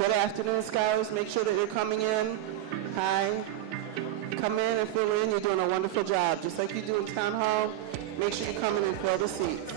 Good afternoon, scholars. Make sure that you're coming in. Hi. Come in and fill in. You're doing a wonderful job. Just like you do in town hall, make sure you come in and fill the seats.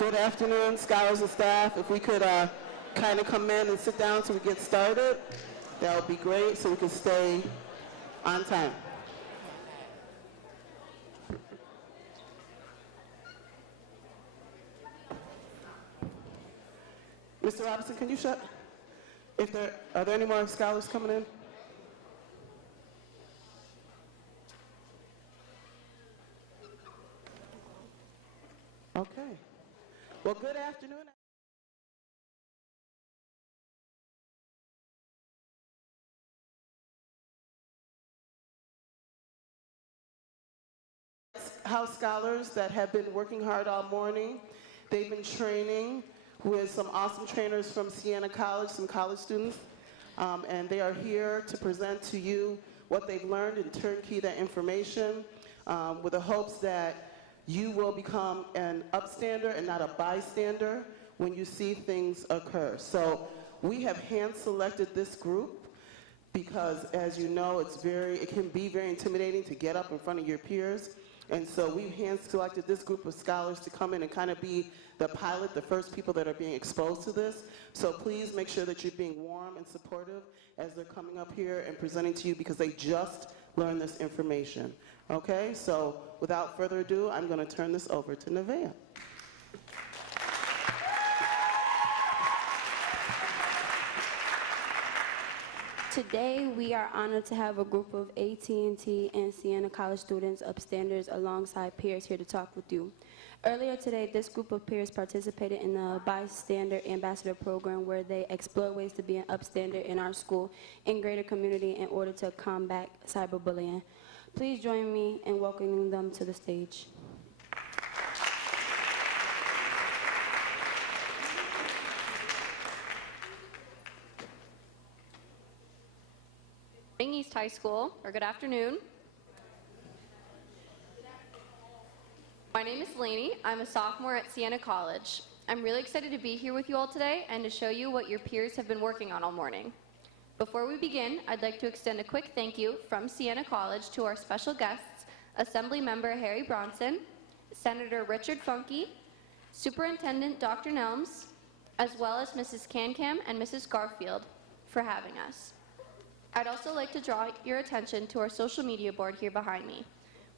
Good afternoon, scholars and staff. If we could kind of come in and sit down so we get started, that would be great so we can stay on time. Mr. Robinson, can you shut? Are there any more scholars coming in? Okay. Well, good afternoon. House scholars that have been working hard all morning. They've been training with some awesome trainers from Siena College, some college students, and they are here to present to you what they've learned and turnkey that information with the hopes that you will become an upstander and not a bystander when you see things occur. So we have hand-selected this group because, as you know, it can be very intimidating to get up in front of your peers. And so we've hand-selected this group of scholars to come in and kind of be the pilot, the first people that are being exposed to this. So please make sure that you're being warm and supportive as they're coming up here and presenting to you because they just learned this information. Okay, so without further ado, I'm going to turn this over to Nevaeh. Today, we are honored to have a group of AT&T and Siena College students, upstanders, alongside peers here to talk with you. Earlier today, this group of peers participated in the Bystander Ambassador program where they explore ways to be an upstander in our school and greater community in order to combat cyberbullying. Please join me in welcoming them to the stage. East High School, or good afternoon. My name is Lainey. I'm a sophomore at Siena College. I'm really excited to be here with you all today and to show you what your peers have been working on all morning. Before we begin, I'd like to extend a quick thank you from Siena College to our special guests, Assembly Member Harry Bronson, Senator Richard Funke, Superintendent Dr. Nelms, as well as Mrs. Cancam and Mrs. Garfield for having us. I'd also like to draw your attention to our social media board here behind me.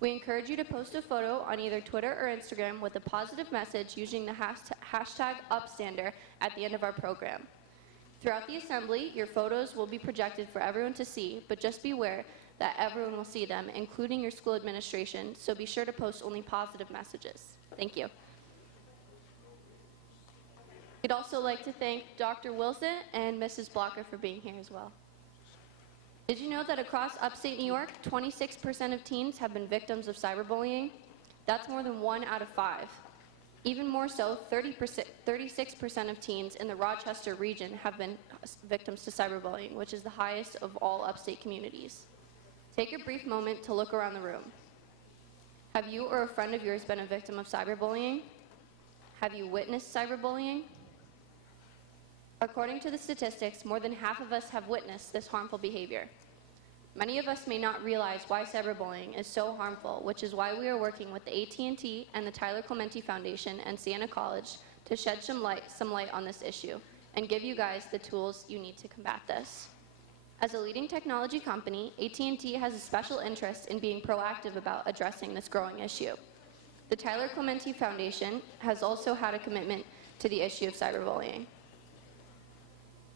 We encourage you to post a photo on either Twitter or Instagram with a positive message using the hashtag Upstander at the end of our program. Throughout the assembly, your photos will be projected for everyone to see, but just beware that everyone will see them, including your school administration, so be sure to post only positive messages. Thank you. We'd also like to thank Dr. Wilson and Mrs. Blocker for being here as well. Did you know that across upstate New York, 26% of teens have been victims of cyberbullying? That's more than 1 out of 5. Even more so, 36% of teens in the Rochester region have been victims to cyberbullying, which is the highest of all upstate communities. Take a brief moment to look around the room. Have you or a friend of yours been a victim of cyberbullying? Have you witnessed cyberbullying? According to the statistics, more than half of us have witnessed this harmful behavior. Many of us may not realize why cyberbullying is so harmful, which is why we are working with the AT&T and the Tyler Clementi Foundation and Siena College to shed some light on this issue and give you guys the tools you need to combat this. As a leading technology company, AT&T has a special interest in being proactive about addressing this growing issue. The Tyler Clementi Foundation has also had a commitment to the issue of cyberbullying.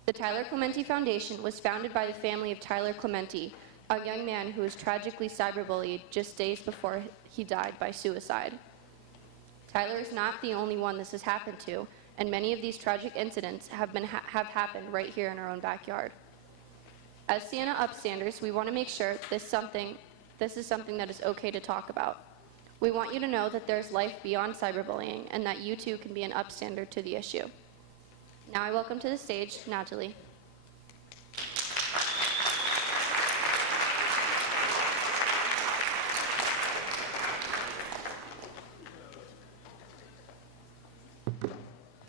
The Tyler Clementi Foundation was founded by the family of Tyler Clementi, a young man who was tragically cyberbullied just days before he died by suicide. Tyler is not the only one this has happened to, and many of these tragic incidents have happened right here in our own backyard. As Siena Upstanders, we want to make sure this is something that is okay to talk about. We want you to know that there's life beyond cyberbullying and that you too can be an upstander to the issue. Now I welcome to the stage Natalie.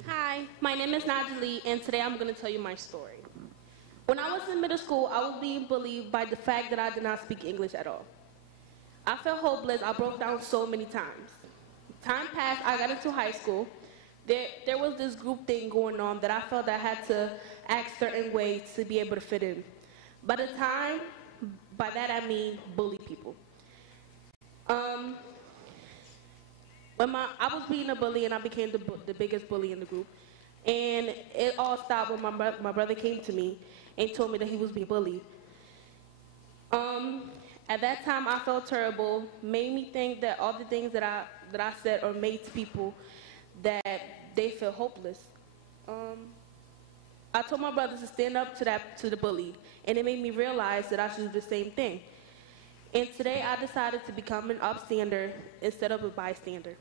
Hi, my name is Natalie, and today I'm going to tell you my story. When I was in middle school, I was being bullied by the fact that I did not speak English at all. I felt hopeless. I broke down so many times. Time passed, I got into high school. there was this group thing going on that I felt I had to act certain ways to be able to fit in. By that I mean bully people. I was being a bully and I became the biggest bully in the group. And it all stopped when my brother came to me and told me that he was being bullied. At that time, I felt terrible, made me think that all the things that I said or made to people that they feel hopeless. I told my brothers to stand up to the bully, and it made me realize that I should do the same thing. And today, I decided to become an upstander instead of a bystander.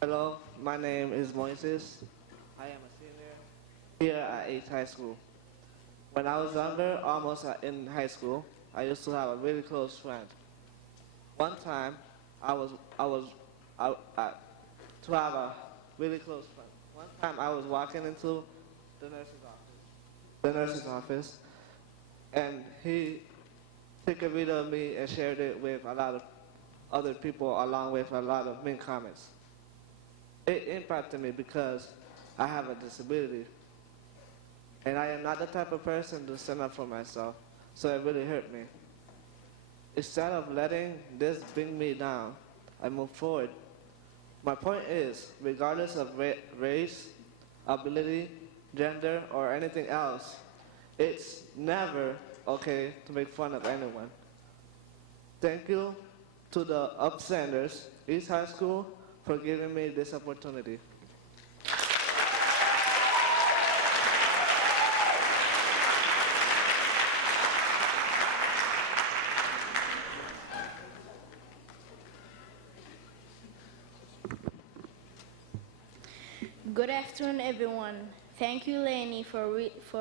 Hello, my name is Moises. I am a senior here at AT High School. When I was younger, almost in high school, I used to have a really close friend. One time, to have a really close friend. One time I was walking into the nurse's office, and he took a video of me and shared it with a lot of other people along with a lot of mean comments. It impacted me because I have a disability. And I am not the type of person to stand up for myself, so it really hurt me. Instead of letting this bring me down, I moved forward. My point is, regardless of race, ability, gender, or anything else, it's never okay to make fun of anyone. Thank you to the Upstanders, East High School, for giving me this opportunity. Good afternoon, everyone. Thank you, Lainey, for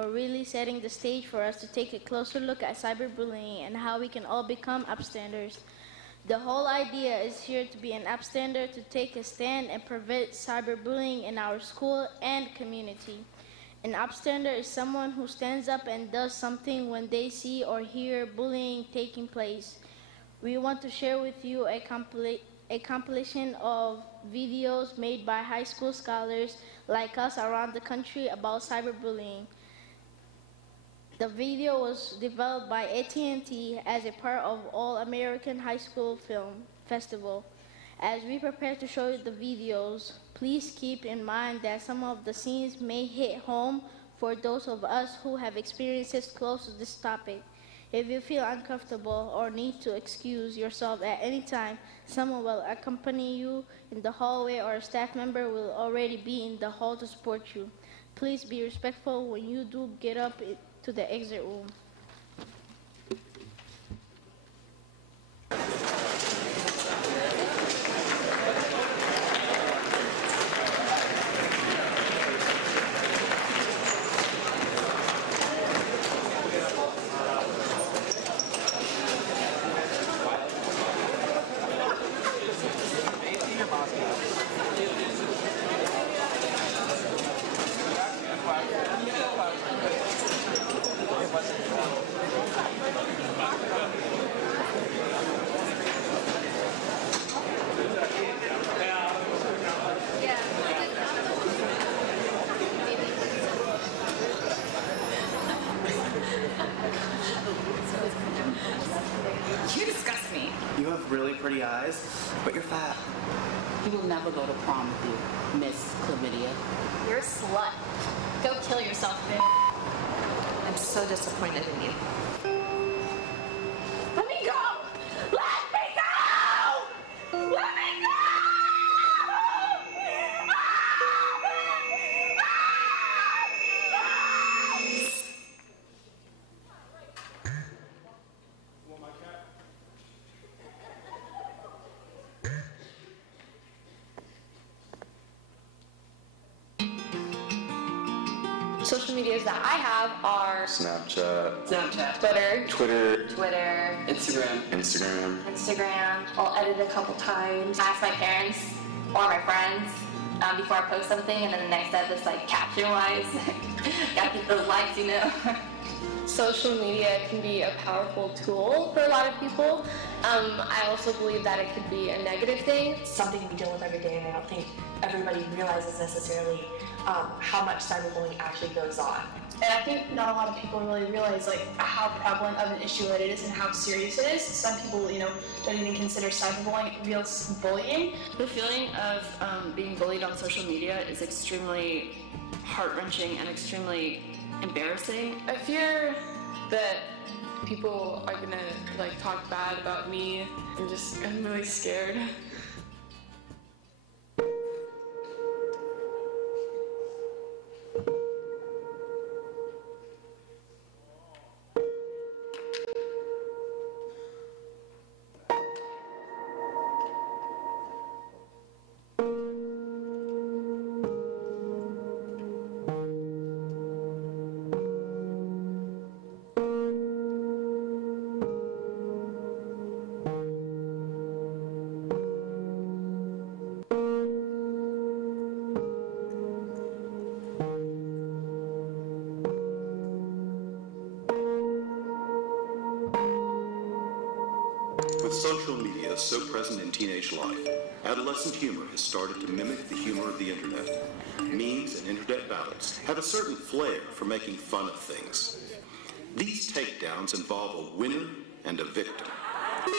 really setting the stage for us to take a closer look at cyberbullying and how we can all become upstanders. The whole idea is here to be an upstander to take a stand and prevent cyberbullying in our school and community. An upstander is someone who stands up and does something when they see or hear bullying taking place. We want to share with you a compilation of videos made by high school scholars like us around the country about cyberbullying. The video was developed by AT&T as a part of All-American High School Film Festival. As we prepare to show you the videos, please keep in mind that some of the scenes may hit home for those of us who have experiences close to this topic. If you feel uncomfortable or need to excuse yourself at any time, someone will accompany you in the hallway or a staff member will already be in the hall to support you. Please be respectful when you do get up to the exit room. You disgust me. You have really pretty eyes, but you're fat. You will never go to prom with you, Miss Chlamydia. You're a slut. Go kill yourself, bitch. I'm so disappointed in you. Let me go! Let me go! Let me go! Social social medias that I have are Snapchat, Twitter, Instagram. I'll edit a couple times. Ask my parents or my friends before I post something, and then the next step is like caption-wise. Gotta get those likes, you know. Social media can be a powerful tool for a lot of people. I also believe that it could be a negative thing. It's something we deal with every day, and I don't think everybody realizes necessarily how much cyberbullying actually goes on. And I think not a lot of people really realize like how prevalent of an issue it is and how serious it is. Some people, don't even consider cyberbullying real bullying. The feeling of being bullied on social media is extremely heart-wrenching and extremely embarrassing. I fear that people are gonna talk bad about me, and I'm really scared. With social media so present in teenage life, adolescent humor has started to mimic the humor of the internet. Memes and internet battles have a certain flair for making fun of things. These takedowns involve a winner and a victim.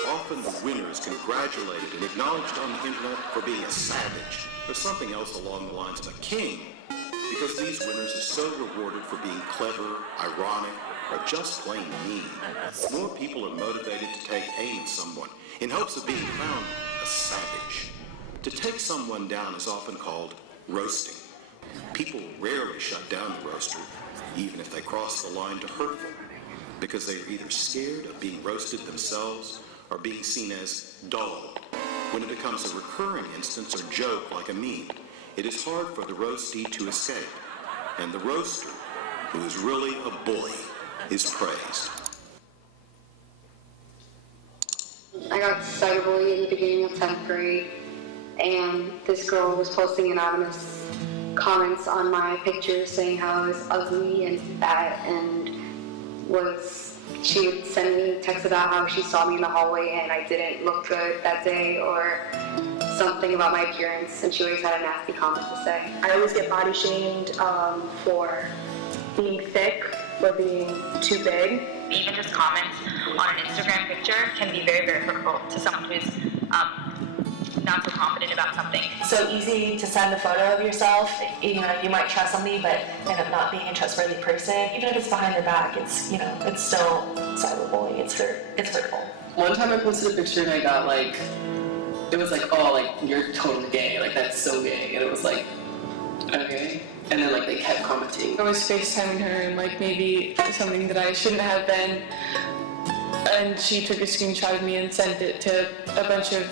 Often the winner is congratulated and acknowledged on the internet for being a savage or something else along the lines of a king, because these winners are so rewarded for being clever, ironic, or just plain mean. More people are motivated to take aim at someone in hopes of being found a savage. To take someone down is often called roasting. People rarely shut down the roaster, even if they cross the line to hurtful, because they are either scared of being roasted themselves or being seen as dull. When it becomes a recurring instance or joke like a meme, it is hard for the roastee to escape, and the roaster, who is really a bully, is praised. I got cyberbullied in the beginning of 10th grade, and this girl was posting anonymous comments on my picture saying how I was ugly and fat, and she would send me texts about how she saw me in the hallway and I didn't look good that day, or something about my appearance, and she always had a nasty comment to say. I always get body shamed for being thick or being too big. Even just comments on an Instagram picture can be very, very hurtful to someone who's not so confident about something. So easy to send a photo of yourself. You might trust somebody, but end up not being a trustworthy person. Even if it's behind their back, it's still cyberbullying. It's hurtful. One time I posted a picture and I got it was oh, you're totally gay. That's so gay. And it was okay. And then they kept commenting. I was FaceTiming her and maybe something that I shouldn't have been. And she took a screenshot of me and sent it to a bunch of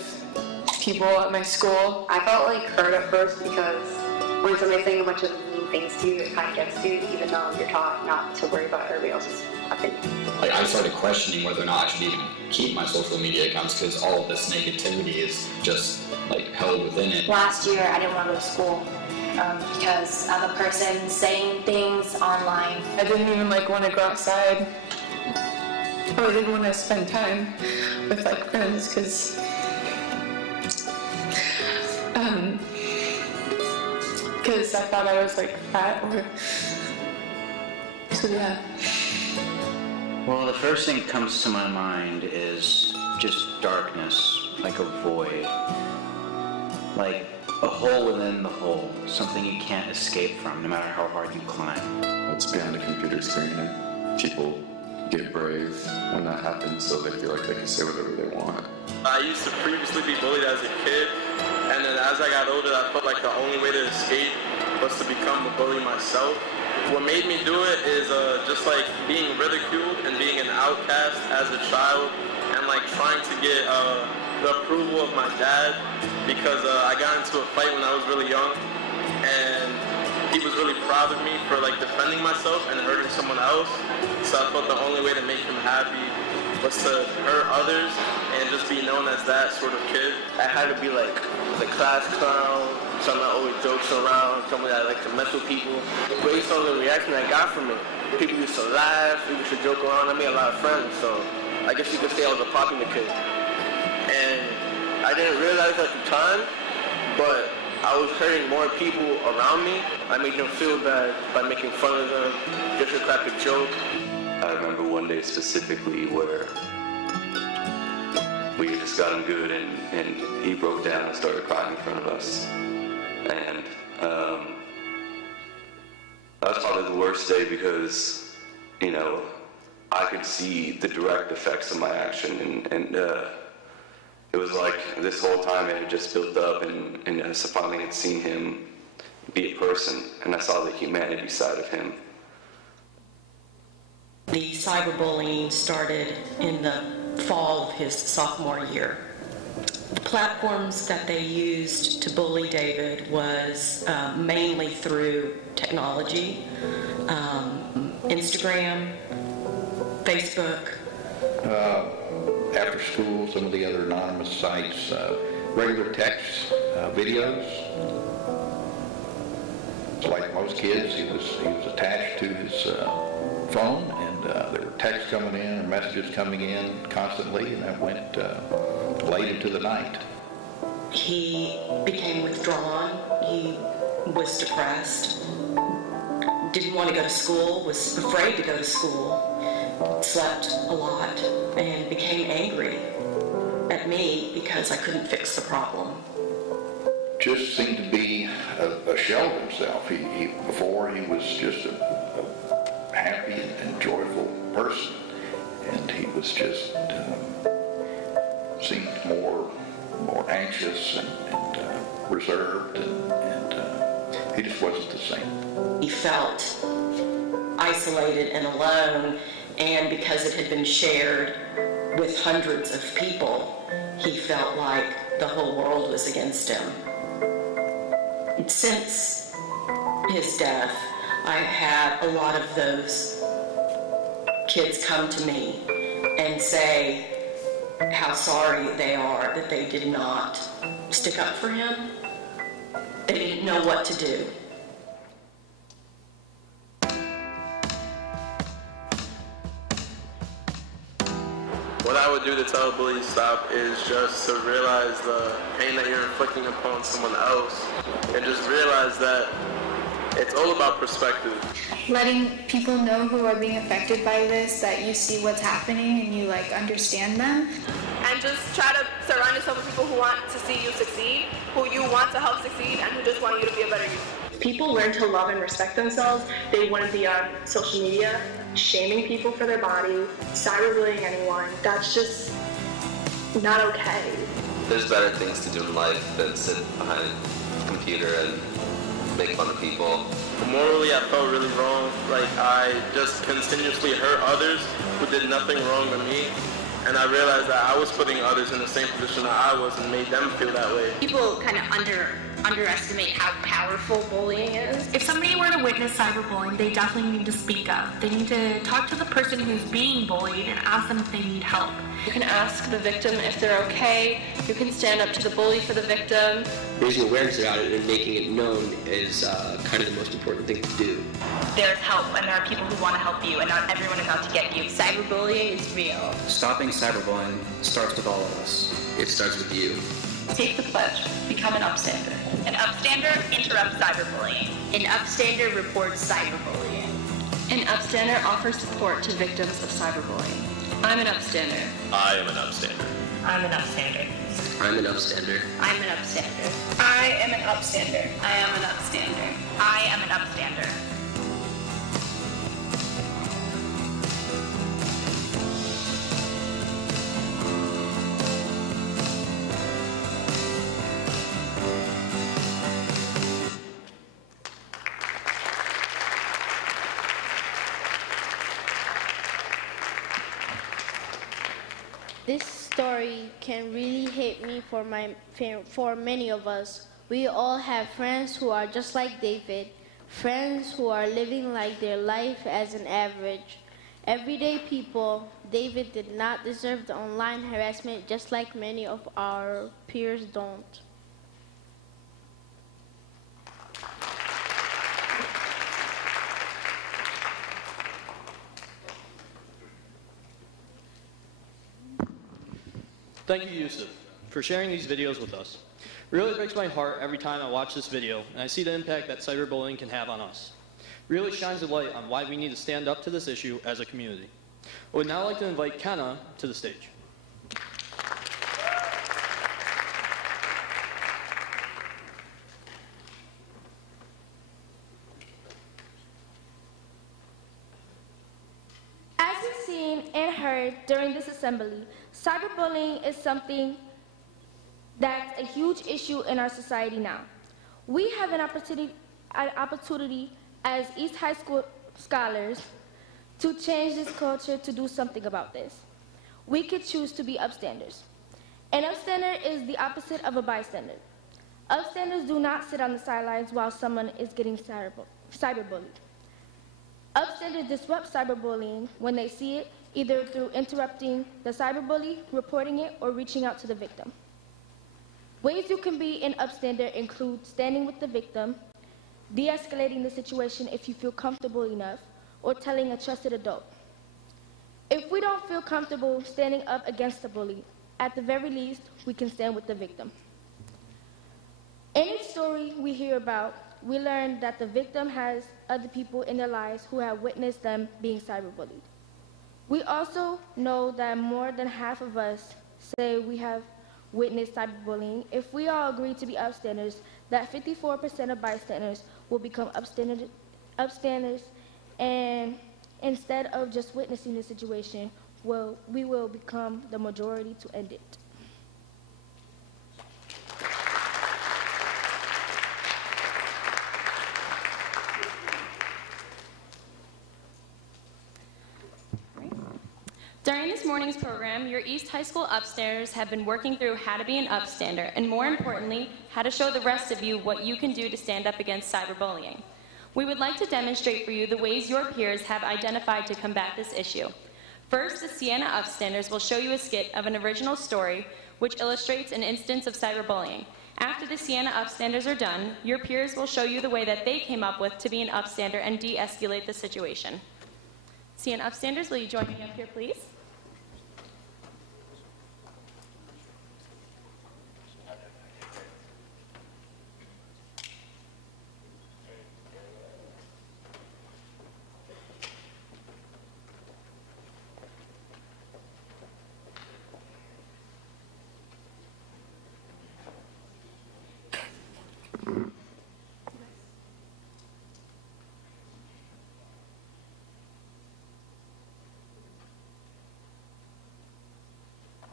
people at my school. I felt hurt at first because when somebody's saying a bunch of mean things to you, it kind of gets to you, even though you're taught not to worry about everybody else's opinion. I started questioning whether or not I should even keep my social media accounts, because all of this negativity is just held within it. Last year, I didn't want to go to school because of a person saying things online. I didn't even want to go outside. Or I didn't want to spend time with friends because I thought I was fat or so yeah. Well, the first thing that comes to my mind is just darkness, like a void, like a hole within the hole, something you can't escape from no matter how hard you climb. It's behind a computer screen, and people get brave when that happens, so they feel like they can say whatever they want. I used to previously be bullied as a kid, and then as I got older, I felt like the only way to escape was to become a bully myself. What made me do it is just being ridiculed and being an outcast as a child, and trying to get the approval of my dad, because I got into a fight when I was really young, and he was really proud of me for like defending myself and hurting someone else. So I felt the only way to make him happy was to hurt others and just be known as that sort of kid. I had to be like the class clown, someone that always jokes around, someone that likes to mess with people. Based on the reaction I got from it, people used to laugh, people used to joke around. I made a lot of friends, so I guess you could say I was a popular kid. And I didn't realize at the time, but I was hurting more people around me. I made them feel bad by making fun of them, just to crack a joke. I remember one day specifically where we just got him good and he broke down and started crying in front of us. And that was probably the worst day because, you know, I could see the direct effects of my action and it was like this whole time it had just built up and I finally had seen him be a person and I saw the humanity side of him. The cyberbullying started in the fall of his sophomore year. The platforms that they used to bully David was mainly through technology, Instagram, Facebook. After school, some of the other anonymous sites, regular texts, videos. Like most kids, he was attached to his phone, and there were texts coming in or messages coming in constantly, and that went late into the night. He became withdrawn. He was depressed. Didn't want to go to school. Was afraid to go to school. Slept a lot and became angry at me because I couldn't fix the problem. Just seemed to be a shell of himself. Before he was just a happy and joyful person, and he was just seemed more anxious and reserved, and he just wasn't the same. He felt isolated and alone, and because it had been shared with hundreds of people, he felt like the whole world was against him. Since his death, I've had a lot of those kids come to me and say how sorry they are that they did not stick up for him. They didn't know what to do. What I would do to tell a bully to stop is just to realize the pain that you're inflicting upon someone else and just realize that it's all about perspective. Letting people know who are being affected by this, that you see what's happening and you understand them. And just try to surround yourself with people who want to see you succeed, who you want to help succeed, and who just want you to be a better you. If people learn to love and respect themselves, they wouldn't be on social media shaming people for their body, cyberbullying anyone. That's just not okay. There's better things to do in life than sit behind a computer and make fun of people. Morally, I felt really wrong. Like, I just continuously hurt others who did nothing wrong to me. And I realized that I was putting others in the same position that I was and made them feel that way. People kind of underestimate how powerful bullying is. If somebody were to witness cyberbullying, they definitely need to speak up. They need to talk to the person who's being bullied and ask them if they need help. You can ask the victim if they're okay. You can stand up to the bully for the victim. Raising awareness about it and making it known is kind of the most important thing to do. There's help, and there are people who want to help you, and not everyone is out to get you. Cyberbullying is real. Stopping cyberbullying starts with all of us. It starts with you. Take the pledge. Become an upstander. An upstander interrupts cyberbullying. An upstander reports cyberbullying. An upstander offers support to victims of cyberbullying. I'm an upstander. I am an upstander. I'm an upstander. I'm an upstander. I'm an upstander. I am an upstander. I am an upstander. I am an upstander. This story can really hit me for many of us. We all have friends who are just like David, Friends who are living like their life as an average, everyday people. David did not deserve the online harassment, just like many of our peers don't. Thank you, Yusuf, for sharing these videos with us. It really breaks my heart every time I watch this video and I see the impact that cyberbullying can have on us. It really shines a light on why we need to stand up to this issue as a community. I would now like to invite Kenna to the stage. As we've seen and heard during this assembly, cyberbullying is something that's a huge issue in our society now. We have an opportunity as East High School scholars to change this culture, to do something about this. We could choose to be upstanders. An upstander is the opposite of a bystander. Upstanders do not sit on the sidelines while someone is getting cyberbullied. Upstanders disrupt cyberbullying when they see it, either through interrupting the cyberbully, reporting it, or reaching out to the victim. Ways you can be an upstander include standing with the victim, de-escalating the situation if you feel comfortable enough, or telling a trusted adult. If we don't feel comfortable standing up against the bully, at the very least, we can stand with the victim. In each story we hear about, we learn that the victim has other people in their lives who have witnessed them being cyberbullied. We also know that more than half of us say we have witnessed cyberbullying. If we all agree to be upstanders, that 54% of bystanders will become upstanders, and instead of just witnessing the situation, we will become the majority to end it. During this morning's program, your East High School upstanders have been working through how to be an upstander, and more importantly, how to show the rest of you what you can do to stand up against cyberbullying. We would like to demonstrate for you the ways your peers have identified to combat this issue. First, the Siena upstanders will show you a skit of an original story which illustrates an instance of cyberbullying. After the Siena upstanders are done, your peers will show you the way that they came up with to be an upstander and de-escalate the situation. Siena upstanders, will you join me up here, please?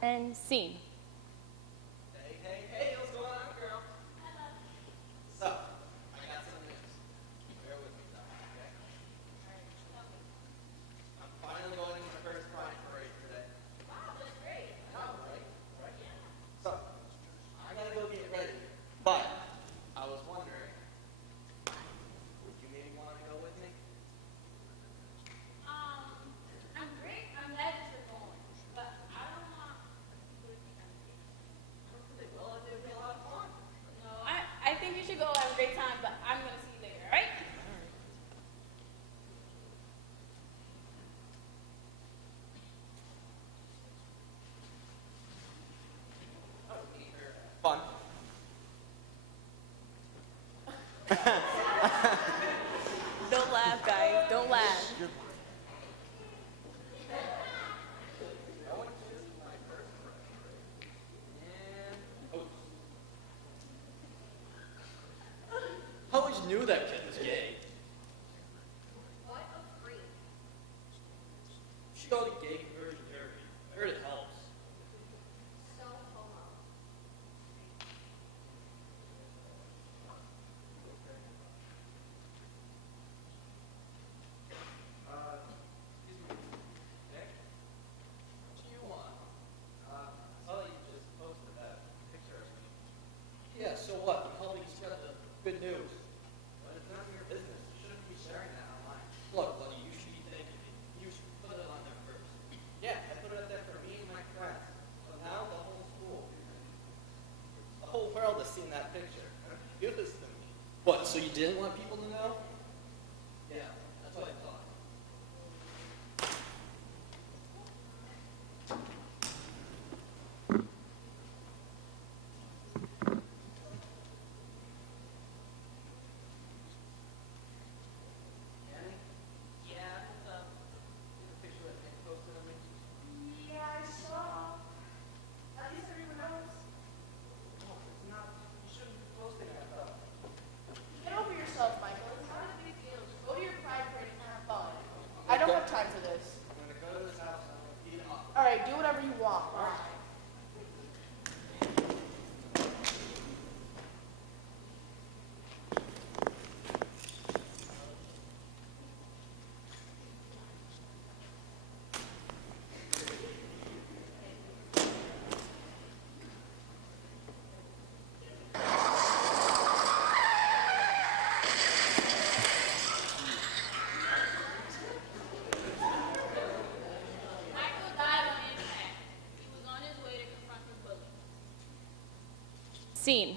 And scene. Hey, what's going on, girl? So, I got some news. Bear with me, though, okay? I'm finally going to my first pride parade today. Wow, that's great. I know, right? Yeah. So, I gotta go get ready. But, I was wondering, would you maybe want to go with me? I'm great. I'm glad that you're going, but I don't want. Well, it'd be a lot of fun. No, I think you should go have a great time, but I'm gonna see you later, all right? Fun. Don't laugh, guys. Don't laugh. I always knew that kid was gay. What a freak. You should go to gay conversion therapy. I heard it helps. So homo. Excuse me. Nick? What do you want? I saw that you just posted that picture of me. Yeah, so what? I'm helping spread the good news. But it's none of your business. in that picture. Give this to me. What, so you didn't want people to know? Yeah, that's what I thought. I don't have time for this. All right, do whatever you want. All right. Scene.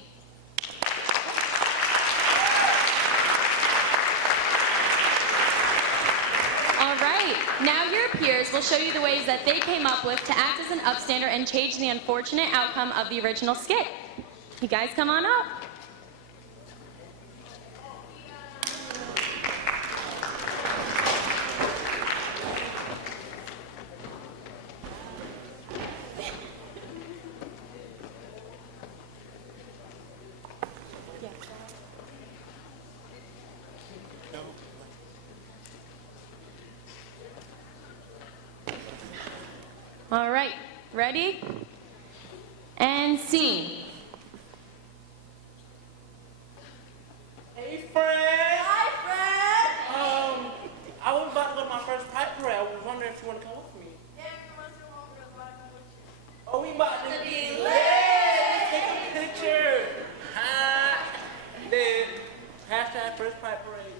All right, now your peers will show you the ways that they came up with to act as an upstander and change the unfortunate outcome of the original skit. You guys come on up. All right, ready? And scene. Hey, friend. Hi, friend. I was about to go to my first pipe parade. I was wondering if you want to come with me. Yeah, oh, we about to be lit. Take a picture. Hi. Lit. Hashtag first pipe parade.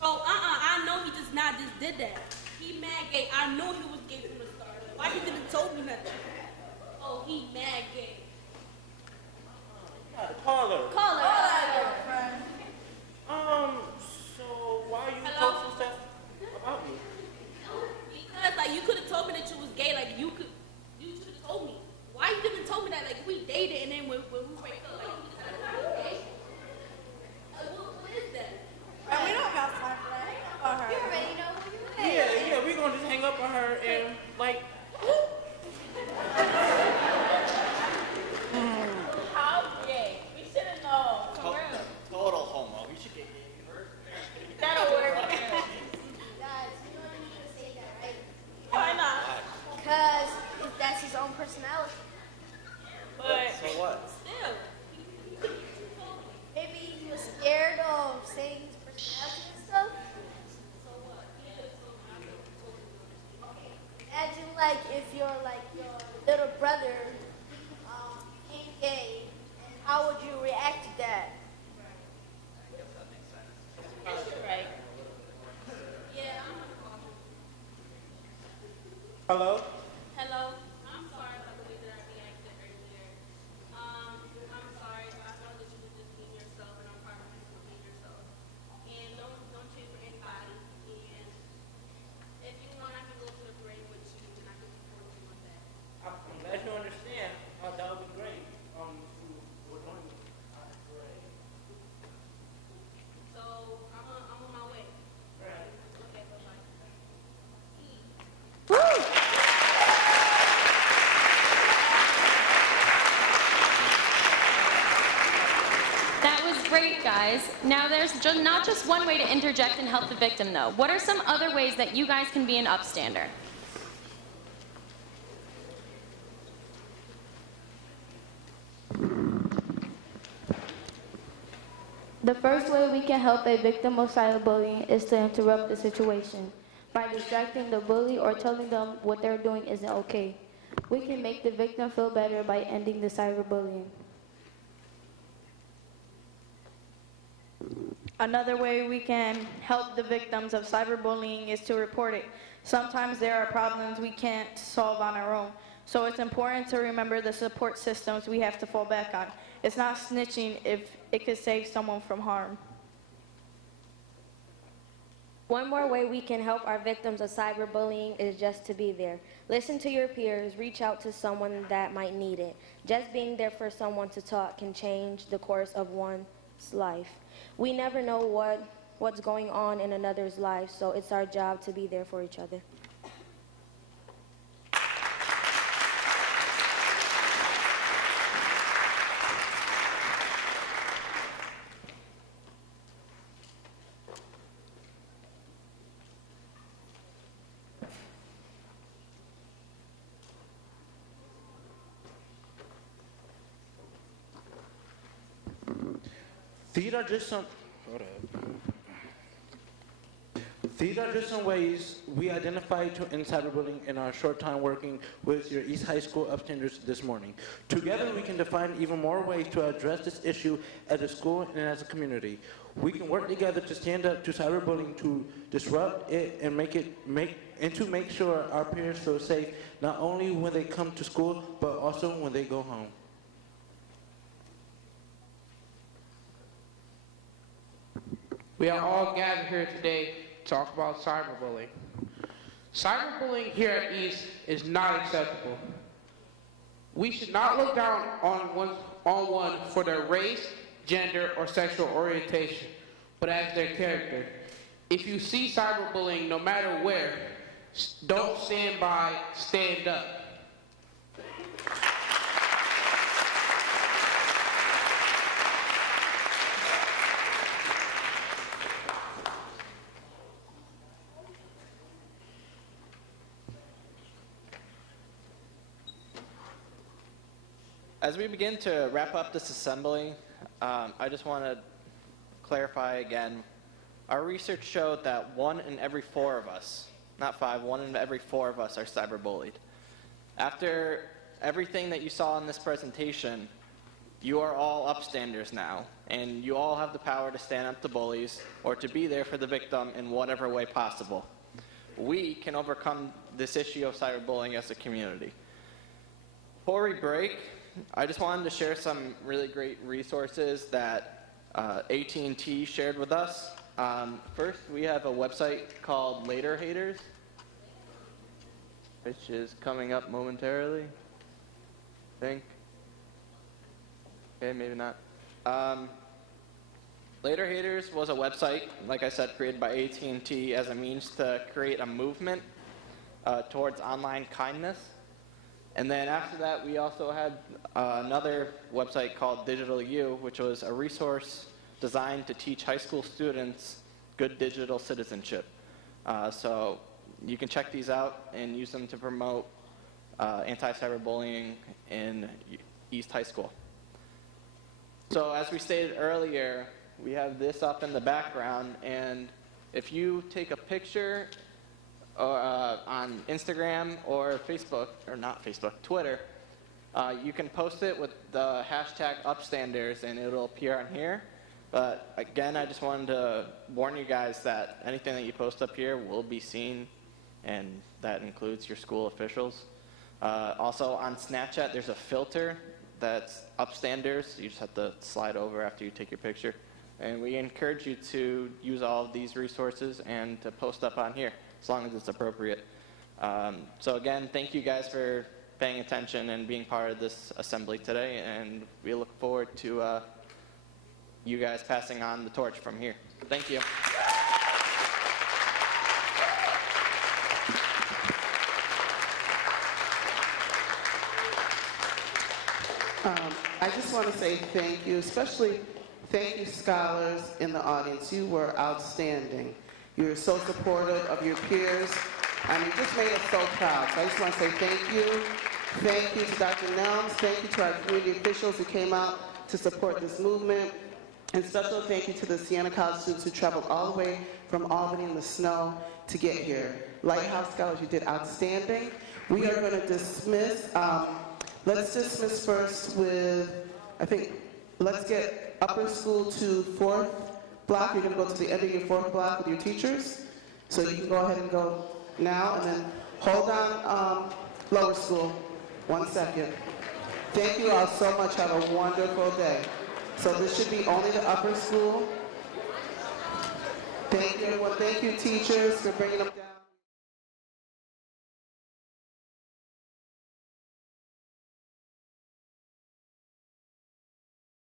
Oh, I know he just not just did that. He mad gay. I know he was gay from the start. Why he didn't told me nothing? Oh, he mad gay. Call her. Call her. Friend. So why are you posting stuff about me? Because like you could have told me that you was gay. Like you should have told me. Why you didn't told me that? Like we dated and then when we break up, like you just like, are you gay? What is that? We don't have time for that. Hang up on her. You already know who you is. Yeah, we're gonna just hang up on her and like. How gay? We should have known. For real. Total homo. We should get gay. That'll work. Guys, you don't need to say that, right? Why not? Because that's his own personality. But so what? Still. Maybe he was scared of saying his personality and stuff. Imagine like if your little brother became gay, and how would you react to that? Yes, you're right. Yeah. Hello. Hello. I'm sorry about the way that I reacted earlier. I'm sorry. I know that you were just being yourself, and I'm proud of you for being yourself. And don't change for anybody. And if you want, I can go to the parade with you, and I can support you on that. I'm glad you understand. That would be great. We're going to parade. So I'm on my way. Right. Okay. Bye-bye. That was great, guys. Now, there's not just one way to interject and help the victim, though. What are some other ways that you guys can be an upstander? The first way we can help a victim of cyberbullying is to interrupt the situation by distracting the bully or telling them what they're doing isn't okay. We can make the victim feel better by ending the cyberbullying. Another way we can help the victims of cyberbullying is to report it. Sometimes there are problems we can't solve on our own. So it's important to remember the support systems we have to fall back on. It's not snitching if it could save someone from harm. One more way we can help our victims of cyberbullying is just to be there. Listen to your peers, reach out to someone that might need it. Just being there for someone to talk can change the course of one's life. We never know what's going on in another's life, so it's our job to be there for each other. These are just some ways we identify in cyberbullying in our short time working with your East High School Upstanders this morning. Together we can define even more ways to address this issue as a school and as a community. We can work together to stand up to cyberbullying, to disrupt it and to make sure our peers feel safe, not only when they come to school, but also when they go home. We are all gathered here today to talk about cyberbullying. Cyberbullying here at East is not acceptable. We should not look down on one for their race, gender, or sexual orientation, but as their character. If you see cyberbullying, no matter where, don't stand by, stand up. As we begin to wrap up this assembly, I just want to clarify again. Our research showed that 1 in every 4 of us, not 5, 1 in every 4 of us are cyberbullied. After everything that you saw in this presentation, you are all upstanders now, and you all have the power to stand up to bullies or to be there for the victim in whatever way possible. We can overcome this issue of cyberbullying as a community. Before we break, I just wanted to share some really great resources that AT&T shared with us. First, we have a website called Later Haters, which is coming up momentarily, I think. Okay, maybe not. Later Haters was a website, like I said, created by AT&T as a means to create a movement towards online kindness. And then after that, we also had another website called Digital U, which was a resource designed to teach high school students good digital citizenship. So you can check these out and use them to promote anti-cyberbullying in East High School. So as we stated earlier, we have this up in the background, and if you take a picture on Instagram or Facebook, or not Facebook, Twitter, you can post it with the hashtag Upstanders and it'll appear on here. But again, I just wanted to warn you guys that anything that you post up here will be seen, and that includes your school officials. Also on Snapchat, there's a filter that's Upstanders. You just have to slide over after you take your picture. And we encourage you to use all of these resources and to post up on here, as long as it's appropriate. So again, thank you guys for paying attention and being part of this assembly today, and we look forward to you guys passing on the torch from here. Thank you. I just want to say thank you, especially thank you scholars in the audience. You were outstanding. You were so supportive of your peers, and you just made us so proud. So I just want to say thank you. Thank you to Dr. Nelms. Thank you to our community officials who came out to support this movement. And special thank you to the Siena College students who traveled all the way from Albany in the snow to get here. Lighthouse Scholars, you did outstanding. We are going to dismiss. Let's dismiss first with, I think, let's get upper school to 4th block. You're going to go to the end of your 4th block with your teachers. So you can go ahead and go now, and then hold on lower school. 1 second. Thank you all so much. Have a wonderful day. So this should be only the upper school. Thank you, everyone. Thank you, teachers, for bringing them down.